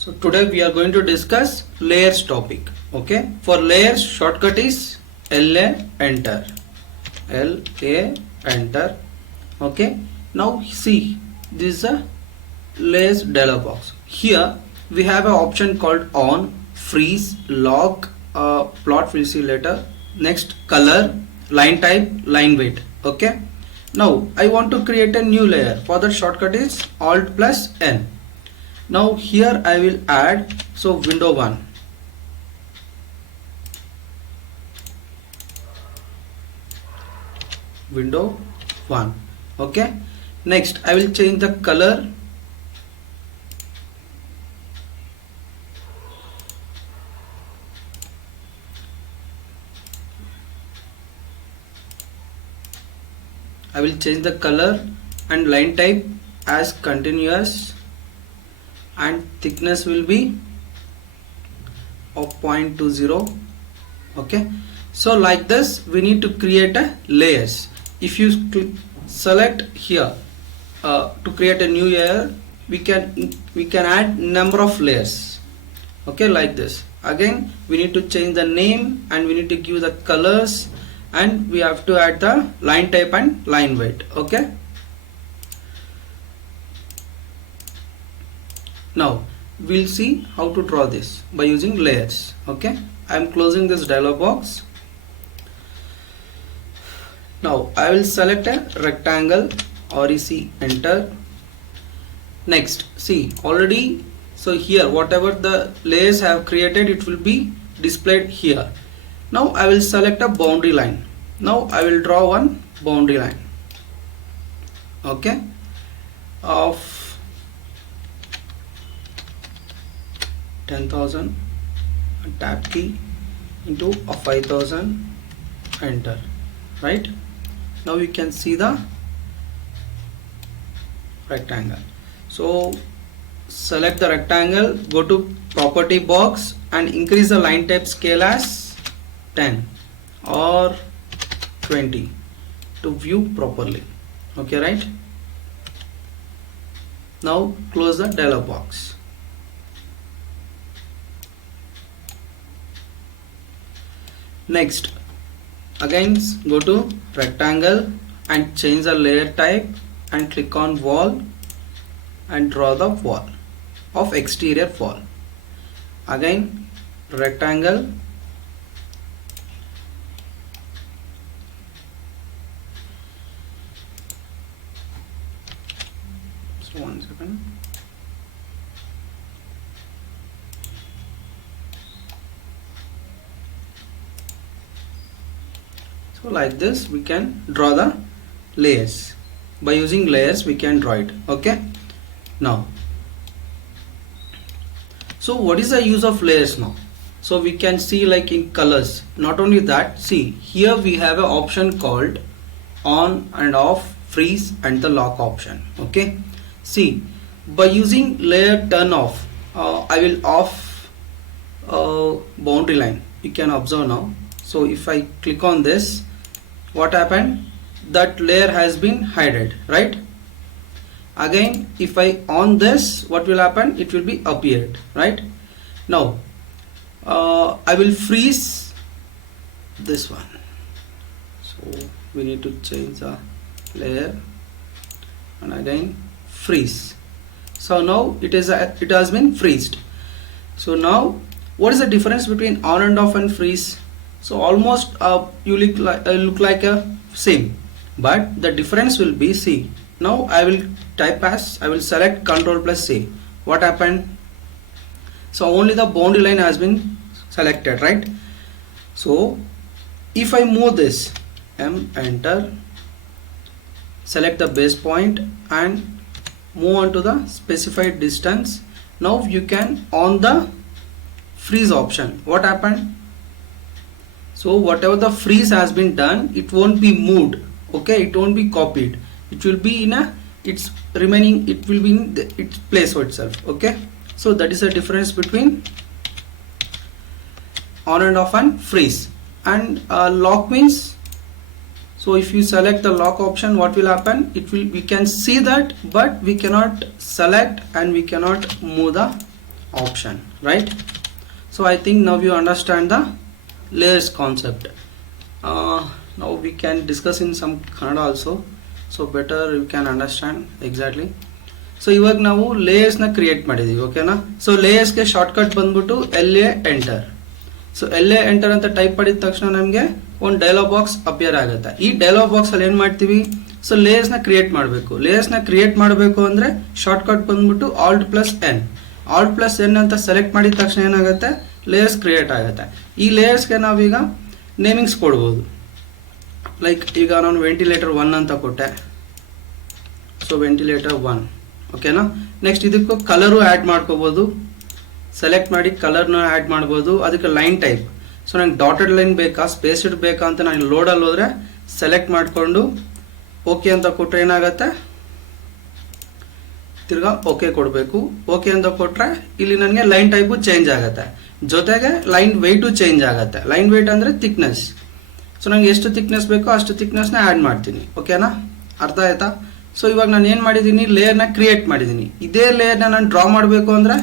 So today we are going to discuss layers topic. Okay, for layers shortcut is LA enter. LA enter. Okay, now see, this is a layers dialog box. Here we have an option called on, freeze, lock, plot, we'll see later. Next, color, line type, line weight. Okay, now I want to create a new layer. For that shortcut is Alt plus N. Now here I will add, so window 1. Window 1. Okay, next I will change the color. I will change the color and line type as continuous, and thickness will be of 0.20. Okay, so like this we need to create a layers. If you select here to create a new layer, we can add number of layers. Okay, like this. Again we need to change the name and we need to give the colors, and we have to add the line type and line weight. Okay, now we'll see how to draw this by using layers. Okay, I am closing this dialog box. Now I will select a rectangle, REC enter. Next, see already, so here whatever the layers have created, it will be displayed here. Now I will select a boundary line. Now I will draw one boundary line. Okay, of 10,000, tab key into a 5,000, enter. Right, now you can see the rectangle. So select the rectangle, go to property box and increase the line type scale as 10 or 20 to view properly. Okay, right, now close the dialog box. Next, again go to rectangle and change the layer type and click on wall and draw the wall of exterior wall. Again rectangle, so 1 second. So like this we can draw the layers. By using layers we can draw it. Okay, now so what is the use of layers now? So we can see like in colors. Not only that, see here we have an option called on and off, freeze and the lock option. Okay, see by using layer turn off, I will off boundary line. You can observe now. So if I click on this, what happened? That layer has been hidden, right? Again if I on this, what will happen? It will be appeared, right? Now I will freeze this one. So we need to change the layer and again freeze. So now it has been freezed. So now what is the difference between on and off and freeze? So almost you look like a same, but the difference will be, see now I will type as, I will select Ctrl plus C. What happened? So only the boundary line has been selected, right? So if I move this, M enter, select the base point and move on to the specified distance. Now you can on the freeze option. What happened? So whatever the freeze has been done, it won't be moved. Okay, it won't be copied. It will be in a, it's remaining, it will be in its place for itself. Okay, so that is the difference between on and off and freeze. And lock means, so if you select the lock option, what will happen? It will, we can see that, but we cannot select and we cannot move the option, right? So I think now you understand the layers concept. Now we can discuss in some Kannada also, so better you can understand exactly. So ಇವಾಗ ನಾವು ಲೇಯರ್ಸ್ನ ಕ್ರಿಯೇಟ್ ಮಾಡಿದ್ದೀವಿ, ಓಕೆನಾ. ಸೊ ಲೇಯರ್ಸ್ಗೆ ಶಾರ್ಟ್ಕಟ್ ಬಂದ್ಬಿಟ್ಟು LA enter. So LA enter ಅಂತ ಟೈಪ್ ಮಾಡಿದ ತಕ್ಷಣ ನಮಗೆ ಒಂದು ಡೈಲಾಗ್ ಬಾಕ್ಸ್ ಅಪಿಯರ್ ಆಗುತ್ತೆ. ಈ ಡೈಲಾಗ್ ಬಾಕ್ಸ್ ಅಲ್ಲಿ ಏನು ಮಾಡ್ತೀವಿ, ಸೊ ಲೇಯರ್ಸ್ನ ಕ್ರಿಯೇಟ್ ಮಾಡಬೇಕು. ಲೇಯರ್ಸ್ನ ಕ್ರಿಯೇಟ್ ಮಾಡಬೇಕು ಅಂದರೆ ಶಾರ್ಟ್ಕಟ್ ಬಂದ್ಬಿಟ್ಟು Alt+N ಅಂತ ಸೆಲೆಕ್ಟ್ ಮಾಡಿದ ತಕ್ಷಣ ಏನಾಗುತ್ತೆ, ಲೇಯರ್ಸ್ ಕ್ರಿಯೇಟ್ ಆಗುತ್ತೆ. ಈ ಲೇಯರ್ಸ್ಗೆ ನಾವೀಗ ನೇಮಿಂಗ್ಸ್ ಕೊಡ್ಬೋದು. ಲೈಕ್ ಈಗ ನಾನು ವೆಂಟಿಲೇಟರ್ 1 ಅಂತ ಕೊಟ್ಟೆ. ಸೊ ವೆಂಟಿಲೇಟರ್ 1, ಓಕೆನಾ. ನೆಕ್ಸ್ಟ್ ಇದಕ್ಕೂ ಕಲರು ಆ್ಯಡ್ ಮಾಡ್ಕೋಬೋದು. ಸೆಲೆಕ್ಟ್ ಮಾಡಿ ಕಲರ್ನ ಆ್ಯಡ್ ಮಾಡ್ಬೋದು. ಅದಕ್ಕೆ ಲೈನ್ ಟೈಪ್, ಸೊ ನಂಗೆ ಡಾಟೆಡ್ ಲೈನ್ ಬೇಕಾ ಸ್ಪೇಸ್ಡ್ ಬೇಕಾ ಅಂತ ನಾನು ಲೋಡಲ್ಲಿ ಹೋದರೆ ಸೆಲೆಕ್ಟ್ ಮಾಡಿಕೊಂಡು ಓಕೆ ಅಂತ ಕೊಟ್ಟರೆ ಏನಾಗುತ್ತೆ, ತಿರ್ಗಾ ಓಕೆ ಕೊಡಬೇಕು. ಓಕೆ ಅಂತ ಕೊಟ್ಟರೆ ಇಲ್ಲಿ ನನಗೆ ಲೈನ್ ಟೈಪು ಚೇಂಜ್ ಆಗುತ್ತೆ, ಜೊತೆಗೆ ಲೈನ್ ವೆಯ್ಟು ಚೇಂಜ್ ಆಗುತ್ತೆ. ಲೈನ್ ವೆಯ್ಟ್ ಅಂದರೆ ಥಿಕ್ನೆಸ್. ಸೊ ನನಗೆ ಎಷ್ಟು ಥಿಕ್ನೆಸ್ ಬೇಕೋ ಅಷ್ಟು ಥಿಕ್ನೆಸ್ನ ಆ್ಯಡ್ ಮಾಡ್ತೀನಿ, ಓಕೆನಾ. ಅರ್ಥ ಆಯ್ತಾ. ಸೊ ಇವಾಗ ನಾನು ಏನು ಮಾಡಿದ್ದೀನಿ, ಲೇಯರ್ನ ಕ್ರಿಯೇಟ್ ಮಾಡಿದ್ದೀನಿ. ಇದೇ ಲೇಯರ್ನ ನಾನು ಡ್ರಾ ಮಾಡಬೇಕು ಅಂದರೆ,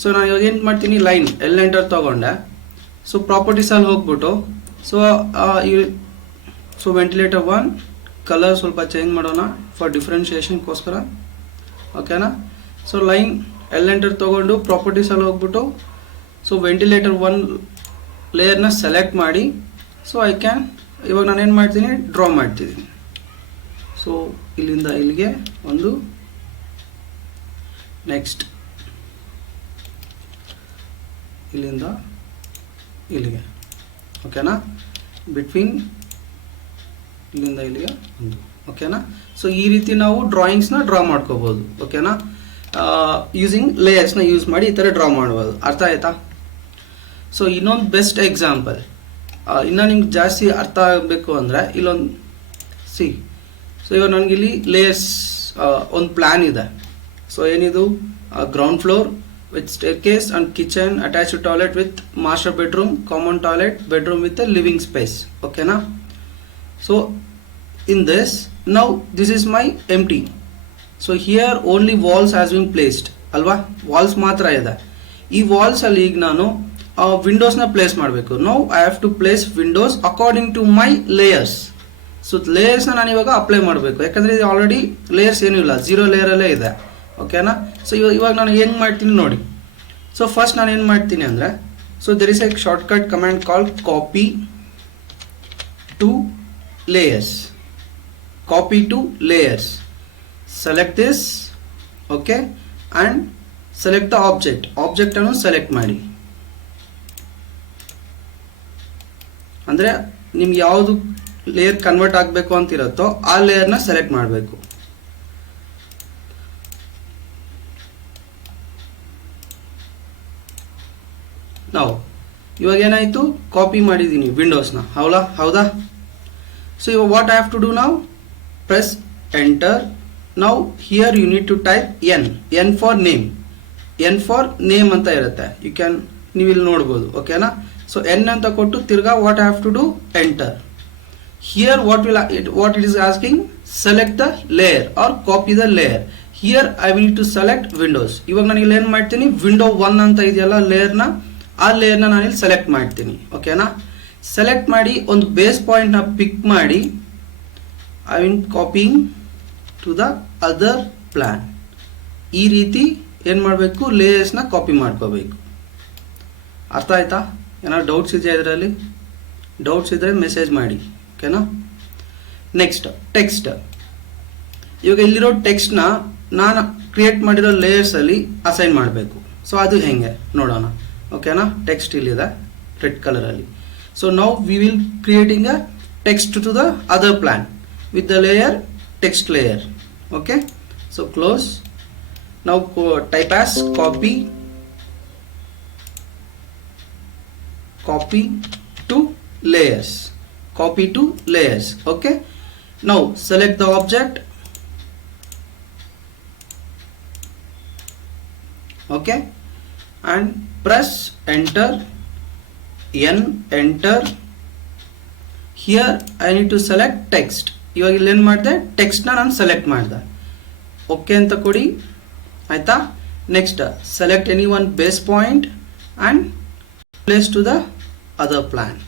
ಸೊ ನಾನು ಇವಾಗ ಏನು ಮಾಡ್ತೀನಿ, ಲೈನ್ L ಎಂಟರ್ ತೊಗೊಂಡೆ. ಸೊ ಪ್ರಾಪರ್ಟೀಸಲ್ಲಿ ಹೋಗ್ಬಿಟ್ಟು ಸೊ ವೆಂಟಿಲೇಟರ್ 1 ಕಲರ್ ಸ್ವಲ್ಪ ಚೇಂಜ್ ಮಾಡೋಣ ಫಾರ್ ಡಿಫ್ರೆನ್ಷಿಯೇಷನ್ಗೋಸ್ಕರ, ಓಕೆನಾ. ಸೊ ಲೈನ್ L ಎಂಟರ್ ತೊಗೊಂಡು ಪ್ರಾಪರ್ಟೀಸಲ್ಲಿ ಹೋಗ್ಬಿಟ್ಟು ಸೊ ವೆಂಟಿಲೇಟರ್ 1 ಲೇಯರ್ನ ಸೆಲೆಕ್ಟ್ ಮಾಡಿ, ಸೊ ಇವಾಗ ನಾನು ಏನು ಮಾಡ್ತೀನಿ, ಡ್ರಾ ಮಾಡ್ತಿದ್ದೀನಿ. ಸೊ ಇಲ್ಲಿಂದ ಇಲ್ಲಿಗೆ ಒಂದು, ನೆಕ್ಸ್ಟ್ ಇಲ್ಲಿಂದ ಇಲ್ಲಿಗೆ, ಓಕೆನಾ. ಬಿಟ್ವೀನ್ ಇಲ್ಲಿಂದ ಇಲ್ಲಿಗೆ ಒಂದು, ಓಕೆನಾ. ಸೊ ಈ ರೀತಿ ನಾವು ಡ್ರಾಯಿಂಗ್ಸ್ನ ಡ್ರಾ ಮಾಡ್ಕೋಬೋದು, ಓಕೆನಾ. ಯೂಸಿಂಗ್ ಲೇಯರ್ಸ್ನ ಯೂಸ್ ಮಾಡಿ ಈ ಥರ ಡ್ರಾ ಮಾಡ್ಬೋದು. ಅರ್ಥ ಆಯ್ತಾ. ಸೊ ಇನ್ನೊಂದು ಬೆಸ್ಟ್ ಎಕ್ಸಾಂಪಲ್, ಇನ್ನು ನಿಮ್ಗೆ ಜಾಸ್ತಿ ಅರ್ಥ ಆಗಬೇಕು ಅಂದರೆ ಇಲ್ಲೊಂದು ಸೊ ಇವಾಗ ನನಗಿಲ್ಲಿ ಲೇಯರ್ಸ್ ಒಂದು ಪ್ಲ್ಯಾನ್ ಇದೆ. ಸೊ ಏನಿದು, ground floor with staircase and kitchen, attached toilet with master bedroom, common toilet, bedroom with a living space, ಓಕೆನಾ. So in this now this is my empty. So here only walls has been placed ಅಲ್ವಾ, walls ಮಾತ್ರ ಇದೆ. ಈ ವಾಲ್ಸಲ್ಲಿ ಈಗ ನಾನು ವಿಂಡೋಸ್ನ place ಮಾಡಬೇಕು. Now I have to place windows according to my layers. So ಲೇಯರ್ಸ್ನ ನಾನು ಇವಾಗ ಅಪ್ಲೈ ಮಾಡಬೇಕು, ಯಾಕಂದರೆ ಇದು ಆಲ್ರೆಡಿ ಲೇಯರ್ಸ್ ಏನೂ ಇಲ್ಲ, 0 ಲೇಯರಲ್ಲೇ ಇದೆ, ಓಕೆನಾ. ಸೊ ಇವಾಗ ನಾನು ಏನು ಮಾಡ್ತೀನಿ ನೋಡಿ. ಸೊ ಫಸ್ಟ್ ನಾನು ಏನು ಮಾಡ್ತೀನಿ ಅಂದರೆ, so there is a shortcut command call copy to layers. Copy to layers, select this, okay, and select the ಆಬ್ಜೆಕ್ಟನ್ನು ಸೆಲೆಕ್ಟ್ ಮಾಡಿ. ಅಂದರೆ ನಿಮ್ಗೆ ಯಾವುದು ಲೇಯರ್ ಕನ್ವರ್ಟ್ ಆಗಬೇಕು ಅಂತಿರುತ್ತೋ ಆ ಲೇಯರ್ನ ಸೆಲೆಕ್ಟ್ ಮಾಡಬೇಕು. ನಾವು ಇವಾಗ ಏನಾಯಿತು, ಕಾಪಿ ಮಾಡಿದ್ದೀನಿ ವಿಂಡೋಸ್ನ, ಹೌದಾ. ಸೊ ಇವಾಗ what I have to do ನಾವು, ಪ್ರೆಸ್ ಎಂಟರ್. ನಾವು here you need to type N for name ಅಂತ ಇರುತ್ತೆ. ನೀವು ಇಲ್ಲಿ ನೋಡ್ಬೋದು, ಓಕೆನಾ. ಸೊ ಎನ್ ಅಂತ ಕೊಟ್ಟು ತಿರ್ಗಾ what I have to do, enter. Here what it is asking, select the layer or copy the layer. Here I will need to select Windows. ಇವಾಗ ನಾನು ಇಲ್ಲಿ ಏನು ಮಾಡ್ತೀನಿ, ವಿಂಡೋ 1 ಅಂತ ಇದೆಯಲ್ಲ ಲೇಯರ್ನ, ಆ ಲೇಯರ್ನ ನಾನು ಇಲ್ಲಿ ಸೆಲೆಕ್ಟ್ ಮಾಡ್ತೀನಿ, ಓಕೆನಾ. ಸೆಲೆಕ್ಟ್ ಮಾಡಿ ಒಂದು ಬೇಸ್ ಪಾಯಿಂಟ್ನ ಪಿಕ್ ಮಾಡಿ I will copying to the other plan. ಈ ರೀತಿ ಏನು ಮಾಡಬೇಕು, ಲೇಯರ್ಸ್ನ ಕಾಪಿ ಮಾಡ್ಕೋಬೇಕು. ಅರ್ಥ ಆಯ್ತಾ. ಏನಾದ್ರು ಡೌಟ್ಸ್ ಇದೆಯಾ ಇದರಲ್ಲಿ? ಡೌಟ್ಸ್ ಇದ್ದರೆ ಮೆಸೇಜ್ ಮಾಡಿ, ಓಕೆನಾ. Next text. ಇವಾಗ ಇಲ್ಲಿರೋ ಟೆಕ್ಸ್ಟ್ನ ನಾನು ಕ್ರಿಯೇಟ್ ಮಾಡಿರೋ ಲೇಯರ್ಸಲ್ಲಿ ಅಸೈನ್ ಮಾಡಬೇಕು. ಸೊ ಅದು ಹೆಂಗೆ ನೋಡೋಣ, ಓಕೆನಾ. ಟೆಕ್ಸ್ಟ್ ಇಲ್ಲಿದೆ ರೆಡ್ ಕಲರಲ್ಲಿ. So now we will creating a text to the other plan with the layer text layer, okay. So close. Now type as copy to layers, okay. Now select the object, okay, and press enter, enter. Here I need to select text. ಇವಾಗ ಇಲ್ಲಿ ಏನು ಮಾಡಿದೆ, ಟೆಕ್ಸ್ಟ್ನ ನಾನು ಸೆಲೆಕ್ಟ್ ಮಾಡಿದೆ, ಓಕೆ ಅಂತ ಕೊಡಿ, ಆಯಿತಾ. Next, select any one base point and place to the other plan.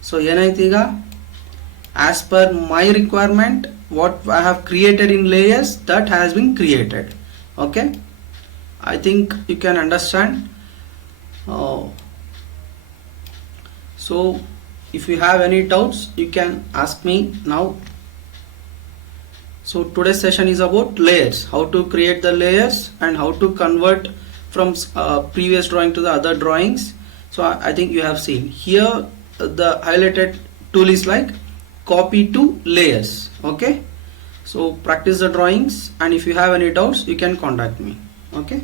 So ಏನಾಯ್ತೀಗ, as per my requirement, what I have created in layers, that has been created. Okay, I think you can understand. So if you have any doubts, you can ask me now. So today's session is about layers, how to create the layers and how to convert from previous drawing to the other drawings. So I think you have seen here the highlighted tool is like CopytoLayers. Okay, so practice the drawings, and if you have any doubts, you can contact me. Okay.